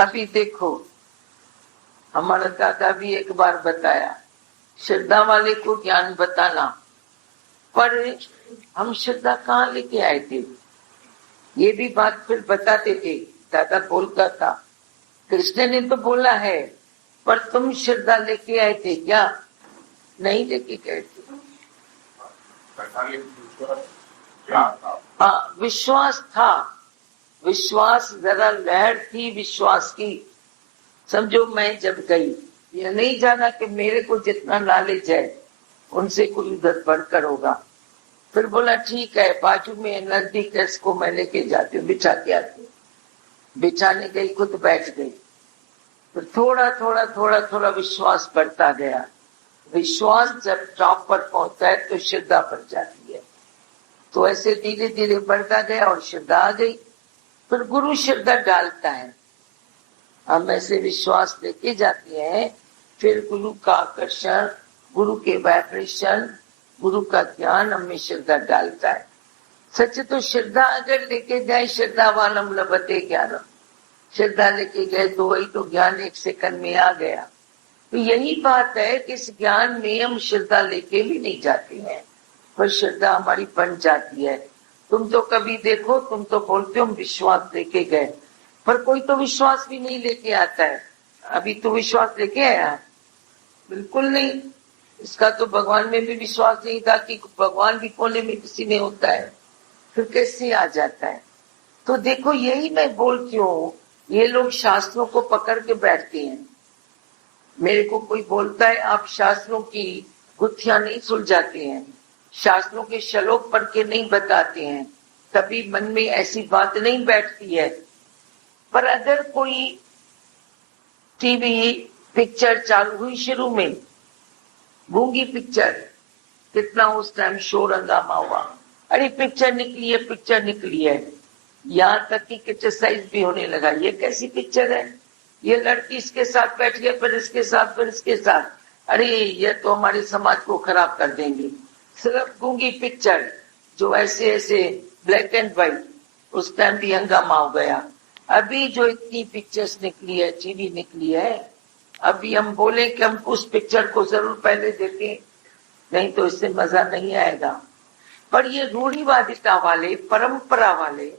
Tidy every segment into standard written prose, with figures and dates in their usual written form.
अभी देखो, हमारा दादा भी एक बार बताया, श्रद्धा वाले को ज्ञान बताना, पर हम श्रद्धा कहाँ लेके आए थे, ये भी बात फिर बताते थे। दादा बोलता था, कृष्ण ने तो बोला है, पर तुम श्रद्धा लेके आए थे क्या? नहीं लेके गए थे। हाँ, विश्वास था, विश्वास जरा लहर थी विश्वास की। समझो मैं जब गई, ये नहीं जाना कि मेरे को जितना नॉलेज है उनसे कोई उधर बढ़कर होगा। फिर बोला ठीक है, बाजू में नजदीक इसको मैं लेके जाती हूँ, बिछा के आती हूँ। बिछाने गई, खुद बैठ गई। फिर थोड़ा थोड़ा थोड़ा थोड़ा विश्वास बढ़ता गया। विश्वास जब टॉप पर पहुंचता है तो श्रद्धा बढ़ जाती है। तो ऐसे धीरे धीरे बढ़ता गया और श्रद्धा आ गई। फिर गुरु श्रद्धा डालता है, हम ऐसे विश्वास लेके जाते हैं। फिर गुरु का आकर्षण, गुरु के वाइब्रेशन, गुरु का ज्ञान हमें श्रद्धा डालता है। सच तो श्रद्धा अगर लेके जाए, श्रद्धावानम लभते ज्ञानम, श्रद्धा लेके गए तो वही तो ज्ञान 1 सेकंड में आ गया। तो यही बात है कि इस ज्ञान में हम श्रद्धा लेके भी नहीं जाते हैं, पर श्रद्धा हमारी बन जाती है। तुम तो कभी देखो, तुम तो बोलते हो हम विश्वास लेके गए, पर कोई तो विश्वास भी नहीं लेके आता है। अभी तो विश्वास लेके आया? बिल्कुल नहीं। इसका तो भगवान में भी विश्वास नहीं था कि भगवान भी कोने में किसी में होता है, फिर कैसे आ जाता है? तो देखो, यही मैं बोलती हूँ, ये लोग शास्त्रों को पकड़ के बैठते हैं। मेरे को कोई बोलता है आप शास्त्रों की गुत्थियां नहीं सुलझाते हैं, शास्त्रों के श्लोक पढ़ के नहीं बताते हैं, कभी मन में ऐसी बात नहीं बैठती है। पर अगर कोई टीवी पिक्चर चालू हुई, शुरू में गूंगी पिक्चर, कितना उस टाइम शोर हंगामा हुआ, अरे पिक्चर निकली है, पिक्चर निकली है, यहाँ तक कि क्रिटिसाइज भी होने लगा, ये कैसी पिक्चर है, ये लड़की इसके साथ बैठ गया, फिर इसके साथ, फिर इसके साथ, अरे ये तो हमारे समाज को खराब कर देंगे। सिर्फ गूंगी पिक्चर जो ऐसे ऐसे ब्लैक एंड व्हाइट, उस टाइम भी हंगामा हो गया। अभी जो इतनी पिक्चर्स निकली है, टीवी निकली है, अभी हम बोले कि हम उस पिक्चर को जरूर पहले देखें, नहीं तो इससे मजा नहीं आएगा। पर ये रूढ़िवादिता वाले, परंपरा वाले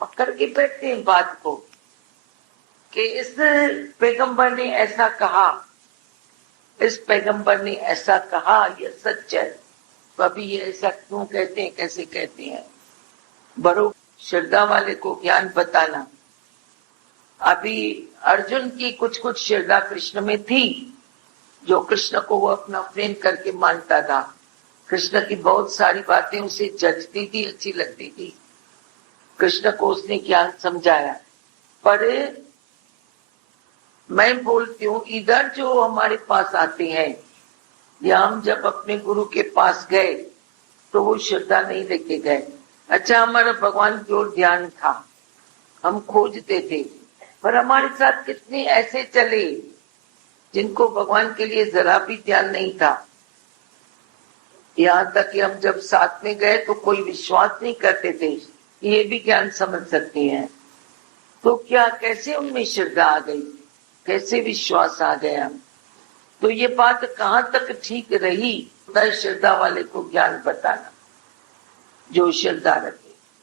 पकड़ के बैठते हैं बात को कि इस पैगंबर ने ऐसा कहा, इस पैगंबर ने ऐसा कहा, ये सच है। तो अभी ये ऐसा क्यों कहते हैं, कैसे कहते हैं? बड़ो श्रद्धा वाले को ज्ञान बताना। अभी अर्जुन की कुछ कुछ श्रद्धा कृष्ण में थी, जो कृष्ण को वो अपना फ्रेंड करके मानता था। कृष्ण की बहुत सारी बातें उसे जचती थी, अच्छी लगती थी, कृष्ण को उसने ज्ञान समझाया। पर मैं बोलती हूँ, इधर जो हमारे पास आते हैं, या हम जब अपने गुरु के पास गए तो वो श्रद्धा नहीं लेके गए। अच्छा, हमारा भगवान की ओर ध्यान था, हम खोजते थे, पर हमारे साथ कितने ऐसे चले जिनको भगवान के लिए जरा भी ध्यान नहीं था। यहाँ तक कि हम जब साथ में गए तो कोई विश्वास नहीं करते थे, ये भी ज्ञान समझ सकते हैं। तो क्या, कैसे उनमें श्रद्धा आ गई, कैसे विश्वास आ गया? तो ये बात कहाँ तक ठीक रही? श्रद्धा वाले को ज्ञान बताना, जो श्रद्धा रखते।